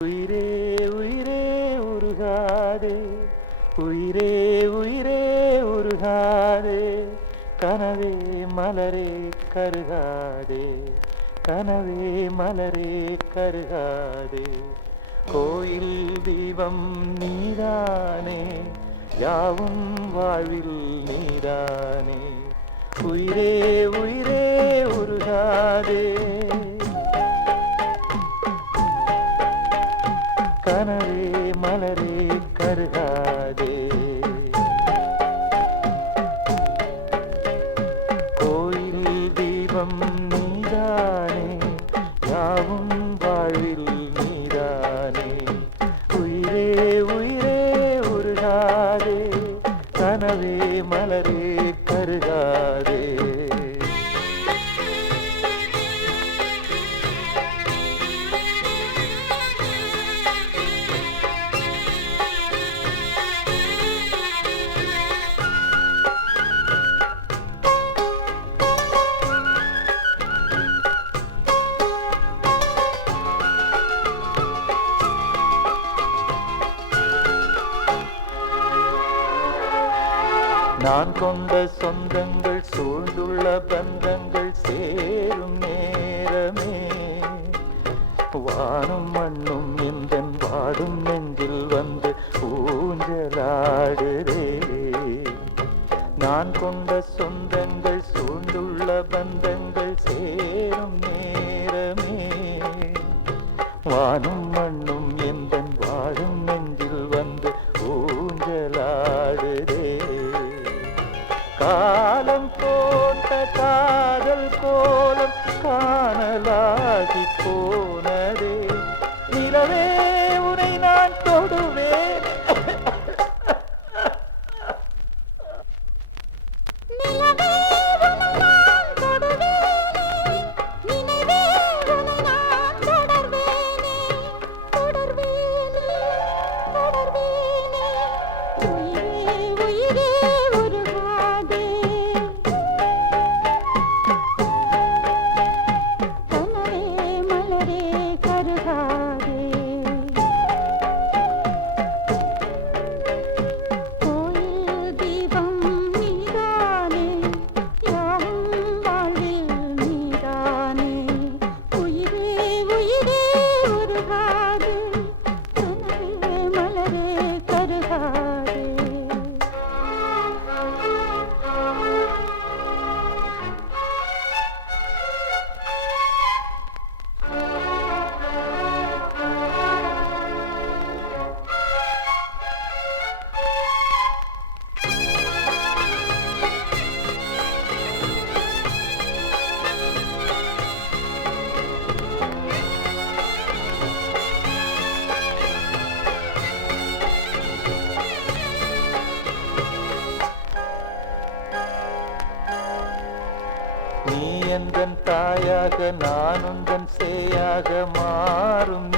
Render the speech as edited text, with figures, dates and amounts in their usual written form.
உயிரே உயிரே உருகாதே, உயிரே உயிரே உருகாதே, கனவே மலரே கருகாதே, கனவே மலரே கருகாதே. கோயில் தீபம் நீதானே, யாவும் வாழ்வில் நீதானே. உயிரே உயிரே உருகாதே, கனவே மலரே கருகாதே. கோயில் தீபம் நீதானே, யாவும் வாழ்வில் நீதானே. உயிரே உயிரே உருகாதே, கனவே மலரே கருகாதே. நான் கொண்ட சொந்தங்கள் சூழ்ந்துள்ள பந்தங்கள் சேரும் நேரமே, வானும் மண்ணும் எந்தன் வாடும் நெஞ்சில் வந்து ஊஞ்சலாடுதே. நான் கொண்ட சொந்தங்கள் சூழ்ந்துள்ள பந்தங்கள் சேரும் நேரமே, வானும் மண்ணும் எந்தன் வாடும் நெஞ்சில் வந்து ஊஞ்சலாடுதே. காலம் போட்ட காதல் கோலம் காணலாகி போனதே, நிலவே உனை நான் தொடுவேன். நீ எந்தன் தாயாக நான் உந்தன் சேயாக மாறும்